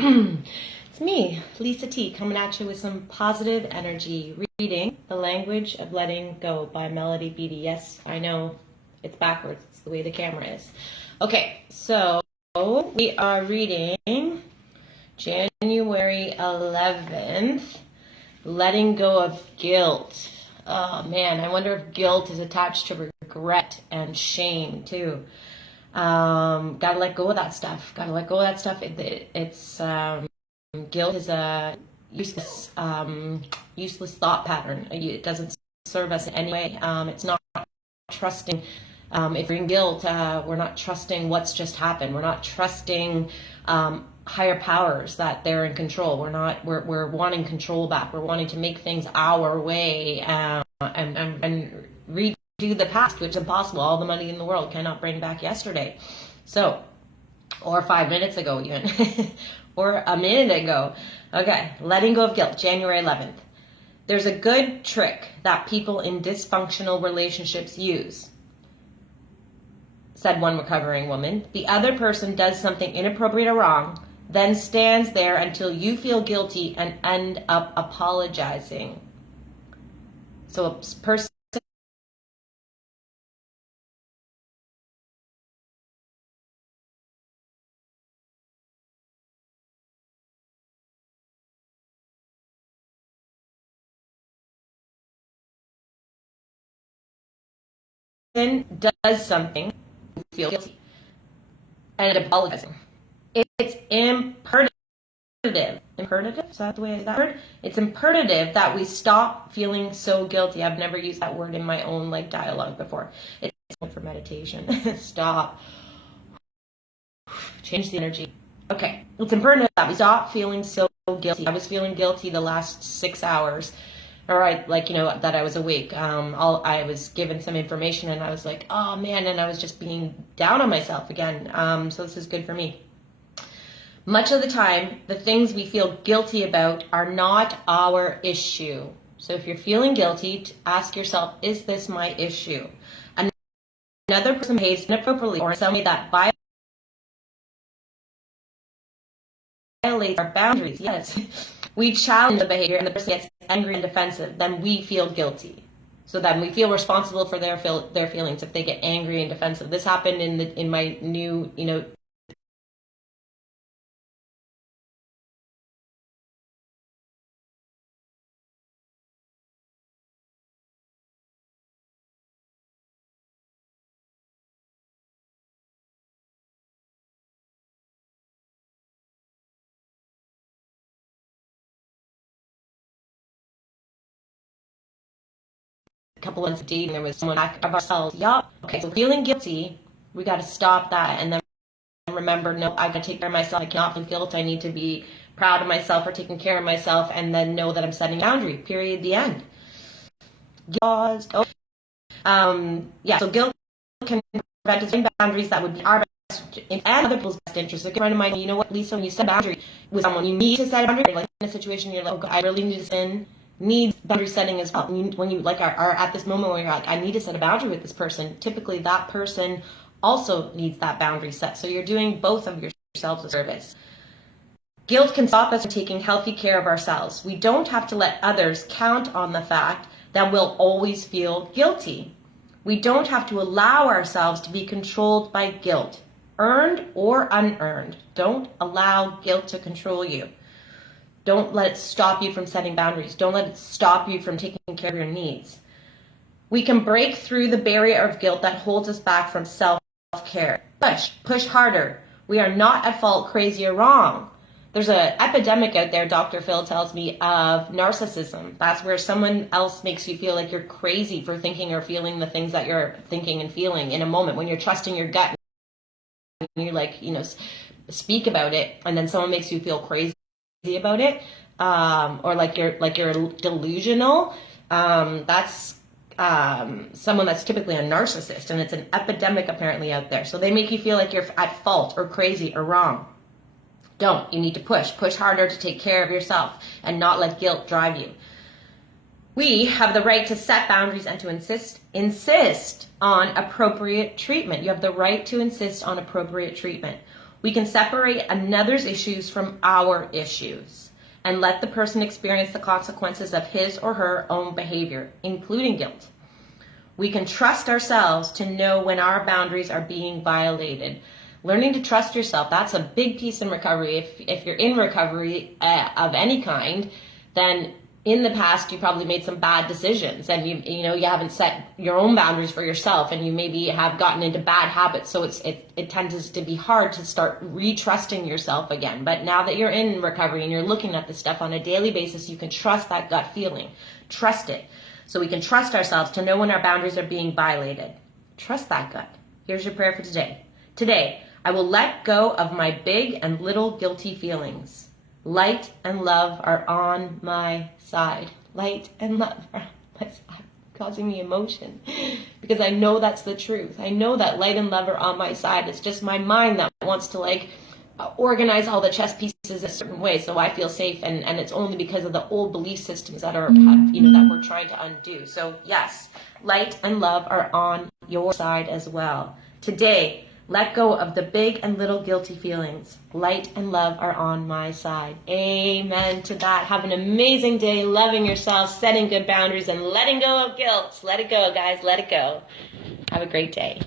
It's me, LisaT, coming at you with some positive energy. Reading The Language of Letting Go by Beattie. Yes, I know it's backwards. It's the way the camera is. Okay, so we are reading January 11th, Letting Go of Guilt. Oh man, I wonder if guilt is attached to regret and shame too. Gotta let go of that stuff. Gotta let go of that stuff. Guilt is a useless thought pattern. It doesn't serve us in any way. It's not trusting. If we're in guilt, we're not trusting what's just happened. We're not trusting higher powers that they're in control. We're wanting control back. We're wanting to make things our way and redo the past, which is impossible. All the money in the world cannot bring back yesterday. So, or 5 minutes ago even, or a minute ago. Okay, letting go of guilt, January 11th. There's a good trick that people in dysfunctional relationships use, said one recovering woman. The other person does something inappropriate or wrong, then stands there until you feel guilty and end up apologizing. So a person does something, you feel guilty, and apologizing. It's imperative. Imperative? Is that the way that word? It's imperative that we stop feeling so guilty. I've never used that word in my own dialogue before. It's for meditation. Stop. Change the energy. Okay. It's imperative that we stop feeling so guilty. I was feeling guilty the last 6 hours. All right, that I was awake. I was given some information and I was like, oh man, and I was just being down on myself again. So this is good for me. Much of the time, the things we feel guilty about are not our issue. So if you're feeling guilty, ask yourself, is this my issue? Another person behaves inappropriately or in some way that violates our boundaries. Yes. We challenge the behavior and the person gets angry and defensive, then we feel guilty. So then we feel responsible for their feelings if they get angry and defensive. This happened in my new, couple months of dating, there was someone back of ourselves. Yup. Okay, so feeling guilty, we got to stop that and then remember, no, I got to take care of myself. I cannot feel guilt. I need to be proud of myself for taking care of myself, and then know that I'm setting a boundary. Period. The end. So guilt can prevent us setting boundaries that would be our best and other people's best interest. Like a friend of mine, you know what, Lisa, when you set a boundary with someone, you need to set a boundary. Like in a situation, you're like, oh God, I really need to needs boundary setting as well. When you are at this moment where you're like, I need to set a boundary with this person, typically that person also needs that boundary set. So you're doing both of yourselves a service. Guilt can stop us from taking healthy care of ourselves. We don't have to let others count on the fact that we'll always feel guilty. We don't have to allow ourselves to be controlled by guilt, earned or unearned. Don't allow guilt to control you. Don't let it stop you from setting boundaries. Don't let it stop you from taking care of your needs. We can break through the barrier of guilt that holds us back from self-care. Push harder. We are not at fault, crazy, or wrong. There's an epidemic out there, Dr. Phil tells me, of narcissism. That's where someone else makes you feel like you're crazy for thinking or feeling the things that you're thinking and feeling in a moment. When you're trusting your gut and you speak about it, and then someone makes you feel crazy about it, or you're delusional. That's someone that's typically a narcissist, and it's an epidemic apparently out there. So they make you feel like you're at fault or crazy or wrong. Don't. You need to push harder to take care of yourself and not let guilt drive you. We have the right to set boundaries and to insist on appropriate treatment. You have the right to insist on appropriate treatment. We can separate another's issues from our issues and let the person experience the consequences of his or her own behavior, including guilt. We can trust ourselves to know when our boundaries are being violated. Learning to trust yourself, that's a big piece in recovery. If you're in recovery of any kind, then in the past you probably made some bad decisions, and you haven't set your own boundaries for yourself, and you maybe have gotten into bad habits. So it tends to be hard to start re-trusting yourself again. But now that you're in recovery and you're looking at this stuff on a daily basis, you can trust that gut feeling. Trust it. So we can trust ourselves to know when our boundaries are being violated. Trust that gut. Here's your prayer for today. Today, I will let go of my big and little guilty feelings. Light and love are on my side. Light and love are on my side, causing me emotion, because I know that's the truth. I know that light and love are on my side. It's just my mind that wants to organize all the chess pieces a certain way so I feel safe, and it's only because of the old belief systems that are that we're trying to undo. So yes, light and love are on your side as well. Today, let go of the big and little guilty feelings. Light and love are on my side. Amen to that. Have an amazing day, loving yourself, setting good boundaries, and letting go of guilt. Let it go, guys. Let it go. Have a great day.